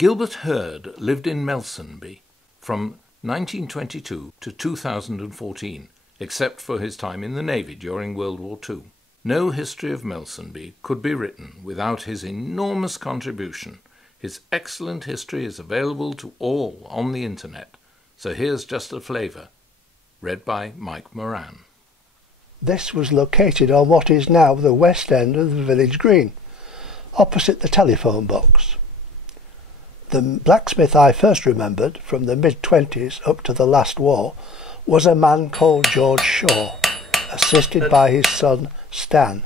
Gilbert Hurd lived in Melsonby from 1922 to 2014, except for his time in the Navy during World War II. No history of Melsonby could be written without his enormous contribution. His excellent history is available to all on the internet, so here's just a flavour, read by Mike Moran. This was located on what is now the west end of the village green, opposite the telephone box. The blacksmith I first remembered, from the mid-20s up to the last war, was a man called George Shaw, assisted by his son Stan.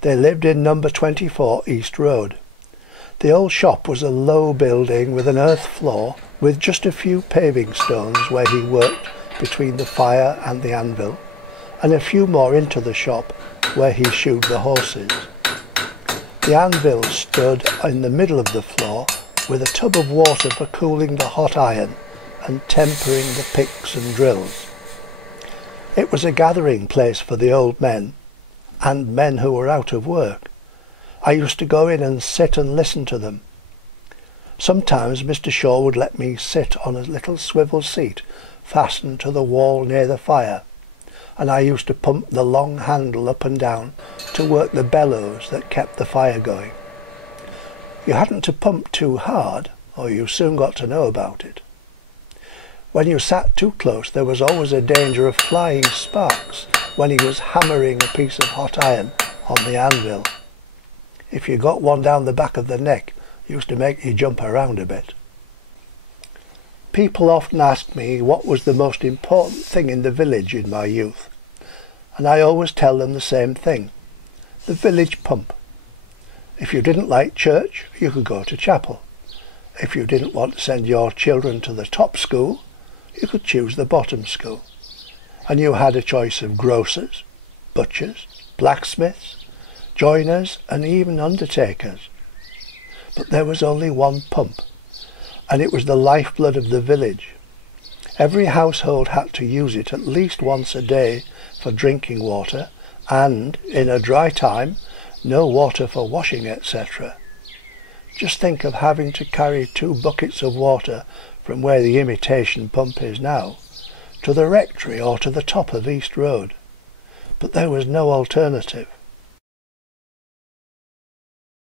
They lived in number 24 East Road. The old shop was a low building with an earth floor, with just a few paving stones where he worked between the fire and the anvil, and a few more into the shop where he shoed the horses. The anvil stood in the middle of the floor with a tub of water for cooling the hot iron and tempering the picks and drills. It was a gathering place for the old men and men who were out of work. I used to go in and sit and listen to them. Sometimes Mr. Shaw would let me sit on a little swivel seat fastened to the wall near the fire, and I used to pump the long handle up and down to work the bellows that kept the fire going. You hadn't to pump too hard, or you soon got to know about it. When you sat too close, there was always a danger of flying sparks when he was hammering a piece of hot iron on the anvil. If you got one down the back of the neck, it used to make you jump around a bit. People often ask me what was the most important thing in the village in my youth, and I always tell them the same thing: the village pump. If you didn't like church, you could go to chapel. If you didn't want to send your children to the top school, you could choose the bottom school. And you had a choice of grocers, butchers, blacksmiths, joiners, and even undertakers. But there was only one pump, and it was the lifeblood of the village. Every household had to use it at least once a day for drinking water, and, in a dry time, no water for washing, etc. Just think of having to carry 2 buckets of water from where the imitation pump is now, to the rectory or to the top of East Road. But there was no alternative.